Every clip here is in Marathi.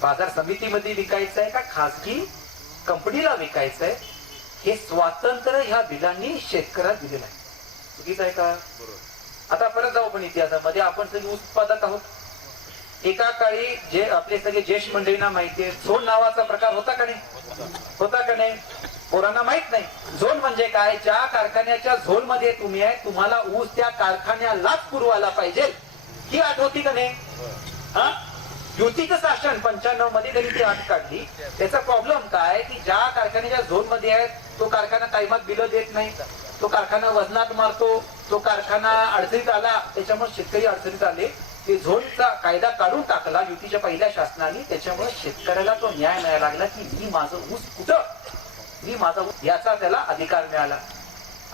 बाजार समितीमध्ये विकायचं आहे का? खासगी कंपनीला विकायचं आहे हे स्वातंत्र्य ह्या बिलांनी शेतकऱ्याला दिलेलं आहे. चुकीचं आहे का? आता परत जाऊ आपण इतिहासामध्ये. आपण सगळे उत्पादक आहोत. एका काळी जे आपले सगळे ज्येष्ठ मंडळींना माहिती आहे झोन नावाचा प्रकार होता का नाही? होता का नाही? पोरांना माहीत नाही. झोन म्हणजे काय? ज्या कारखान्याच्या झोनमध्ये तुम्ही आहे तुम्हाला ऊस त्या कारखान्यालाच पुरवायला पाहिजे. ही आठ होती का नाही? हा? युतीचं शासन पंच्याण्णवमध्ये त्यांनी ती आत काढली त्याचा प्रॉब्लेम काय? की ज्या कारखान्याच्या झोनमध्ये आहे तो कारखाना टाइमात बिलं देत नाही. तो कारखाना वजनात मारतो. तो कारखाना अडचणीत आला त्याच्यामुळे शेतकरी अडचणीत आले. ते झोनचा कायदा काढून टाकला युतीच्या पहिल्या शासनाने. त्याच्यामुळे शेतकऱ्याला तो न्याय मिळायला लागला की मी माझं ऊस कुठं? मी माझा ऊस याचा त्याला अधिकार मिळाला.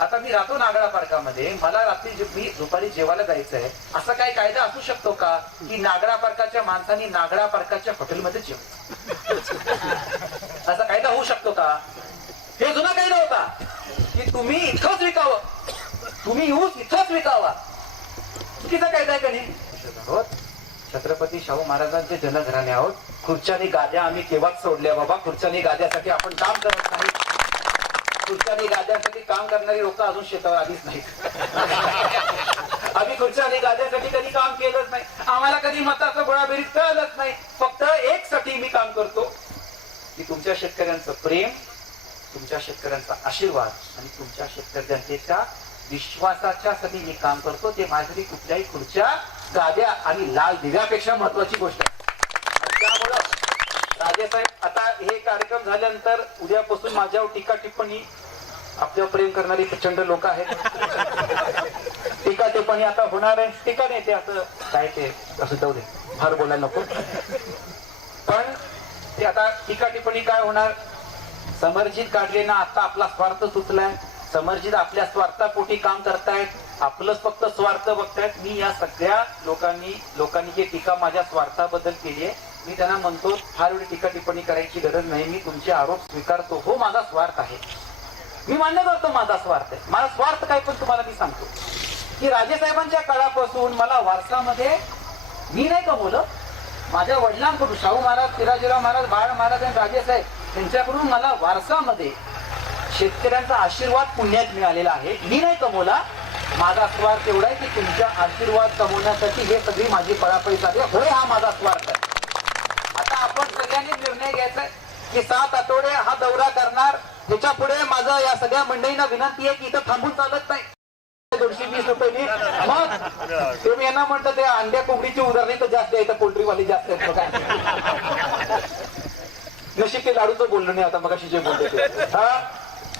आता मी राहतो नागळा पार्कामध्ये. मला रात्री मी दुपारी जेवायला जायचं आहे असा काही कायदा असू शकतो का? की नागळा पार्काच्या माणसांनी नागळा पार्काच्या हॉटेलमध्ये जेव असा कायदा होऊ शकतो का? हे जुना कायदा होता. की तुम्ही इथंच विकावं. तुम्ही येऊन इथंच विकावा. चुकीचा कायदा आहे का नाही? हो. छत्रपती शाहू महाराजांचे जनघराणे आहोत. खुर्च्यानी गाद्या आम्ही केव्हाच सोडल्या बाबा. खुर्च्यानी गाद्यासाठी आपण काम करत नाही. खुर्च्यानी गाद्यासाठी काम करणारी लोक अजून शेतावर आलीच नाहीत. आम्ही खुर्च्या आणि गाद्यासाठी कधी काम केलंच नाही. आम्हाला कधी मताचं गोळाबेरीत कळलंच नाही. फक्त एक साठी मी काम करतो. की तुमच्या शेतकऱ्यांचं प्रेम तुमच्या शेतकऱ्यांचा आशीर्वाद आणि तुमच्या शेतकऱ्यांच्या विश्वासाच्या साठी मी काम करतो. ते माझ्यासाठी कुठल्याही खुर्च्या गाद्या आणि लाल दिव्यापेक्षा महत्वाची गोष्ट आहे. त्यामुळं राजेसाहेब आता हे कार्यक्रम झाल्यानंतर उद्यापासून माझ्यावर टीका टिप्पणी आपल्यावर प्रेम करणारी प्रचंड लोक आहेत. टीका टिप्पणी आता होणार आहे. टीका नाही ते असं काय ते असं जाऊ दे. फार बोलायला नको. पण ते आता टीका टिप्पणी काय होणार? समर्जित काढले ना आता आपला स्वार्थ सुचलाय. समर्जित आपल्या स्वार्थापोटी काम करतायत. आपलंच फक्त स्वार्थ बघतायत. मी या सगळ्या लोकांनी लोकांनी जी टीका माझ्या स्वार्थाबद्दल केली आहे मी त्यांना म्हणतो फार एवढी टीका टिप्पणी करायची गरज नाही मी तुमचे आरोप स्वीकारतो. हो माझा स्वार्थ आहे. मी मान्य करतो माझा स्वार्थ आहे. माझा स्वार्थ काय पण तुम्हाला मी सांगतो. की राजेसाहेबांच्या काळापासून मला वारसामध्ये मी नाही कमवलं. माझ्या वडिलांकडून शाहू महाराज तिराजीराव महाराज बाळ महाराज आणि राजेसाहेब यांच्याकडून मला वारसामध्ये शेतकऱ्यांचा आशीर्वाद पुण्यात मिळालेला आहे. मी नाही कमवला. माझा स्वार्थ एवढा आहे की तुमच्या आशीर्वाद कमवण्यासाठी हे सगळी माझी पळापळी चालू आहे. होय हा माझा स्वार्थ आहे. आपण सगळ्यांनी निर्णय घ्यायचा की सात आठवडे हा दौरा करणार. त्याच्या पुढे माझं या सगळ्या मंडळींना विनंती आहे की इथं थांबून चालत नाही. दोनशे वीस रुपये मग तुम्ही यांना म्हणतात ते अंड्या कोंबडीची उदाहरणे तर जास्त आहे पोल्ट्रीवाली जास्त आहेत. बघा. नशीब ते लाडूचं बोललो नाही आता मग जे बोलले हा?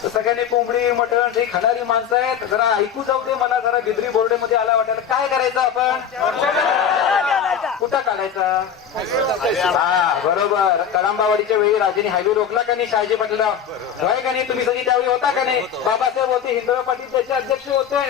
तर सगळ्यांनी कोंबडी मटण हे खाणारी माणसं आहेत. जरा ऐकू जाऊ दे मला जरा बिद्री बोर्डे मध्ये आला वाटायला. काय करायचं आपण कुठं काढायचा हा बरोबर. कळंबावाडीच्या वेळी राजेने हायवे रोखला का नाही शहाजी पाटीलराव? होय का नाही? तुम्ही सगळी त्यावेळी होता का नाही? बाबासाहेब होते हिंदुराव पाटील त्याचे अध्यक्ष होते.